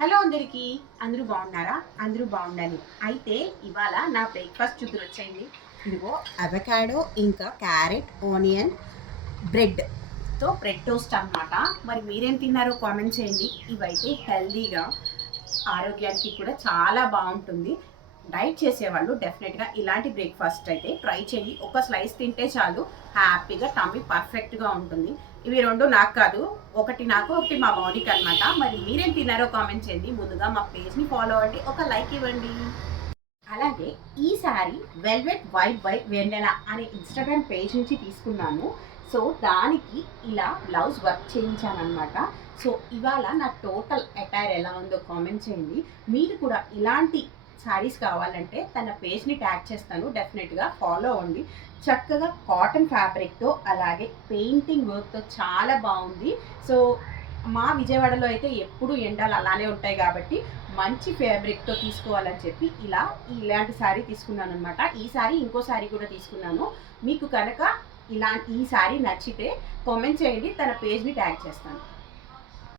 Hello అందరికీ. అందరూ బాగున్నారా? అందరూ బాగుండాలి. అయితే ఇవాళ నా బ్రేక్ఫాస్ట్ చూద్దరు వచ్చేయండి. ఇదిగో అవకాడో ఇంకా క్యారెట్ ఆనియన్ బ్రెడ్తో బ్రెడ్ టోస్ట్ అన్నమాట. మరి మీరేం తిన్నారో కామెంట్ చేయండి. ఇవైతే హెల్దీగా ఆరోగ్యానికి కూడా చాలా బాగుంటుంది. డైట్ చేసేవాళ్ళు డెఫినెట్గా ఇలాంటి బ్రేక్ఫాస్ట్ అయితే ట్రై చేయండి. ఒక స్లైస్ తింటే చాలు హ్యాపీగా టమ్మీ పర్ఫెక్ట్గా ఉంటుంది. ఇవి రెండు నాకు కాదు. ఒకటి నాకు ఒకటి మా మౌనిక్ అనమాట మరి మీరేం తిన్నారో కామెంట్ చేయండి. ముందుగా మా పేజ్ని ఫాలో అవ్వండి. ఒక లైక్ ఇవ్వండి. అలాగే ఈ వెల్వెట్ వైట్ బై వెన్నెల అనే ఇన్స్టాగ్రామ్ పేజ్ నుంచి తీసుకున్నాను. సో దానికి ఇలా బ్లౌజ్ వర్క్ చేయించాను అనమాట సో ఇవాళ నా టోటల్ అటైర్ ఎలా ఉందో కామెంట్ చేయండి. మీరు కూడా ఇలాంటి శారీస్ కావాలంటే తన పేజ్ని ట్యాగ్ చేస్తాను. డెఫినెట్గా ఫాలో అవ్వండి. చక్కగా కాటన్ ఫ్యాబ్రిక్తో అలాగే పెయింటింగ్ వర్క్తో చాలా బాగుంది. సో మా విజయవాడలో అయితే ఎప్పుడు ఎండలు అలానే ఉంటాయి కాబట్టి మంచి ఫ్యాబ్రిక్తో తీసుకోవాలని చెప్పి ఇలా ఇలాంటి శారీ తీసుకున్నాను అనమాట ఈ శారీ ఇంకో శారీ కూడా తీసుకున్నాను. మీకు కనుక ఇలా ఈ శారీ నచ్చితే కామెంట్ చేయండి. తన పేజ్ని ట్యాగ్ చేస్తాను.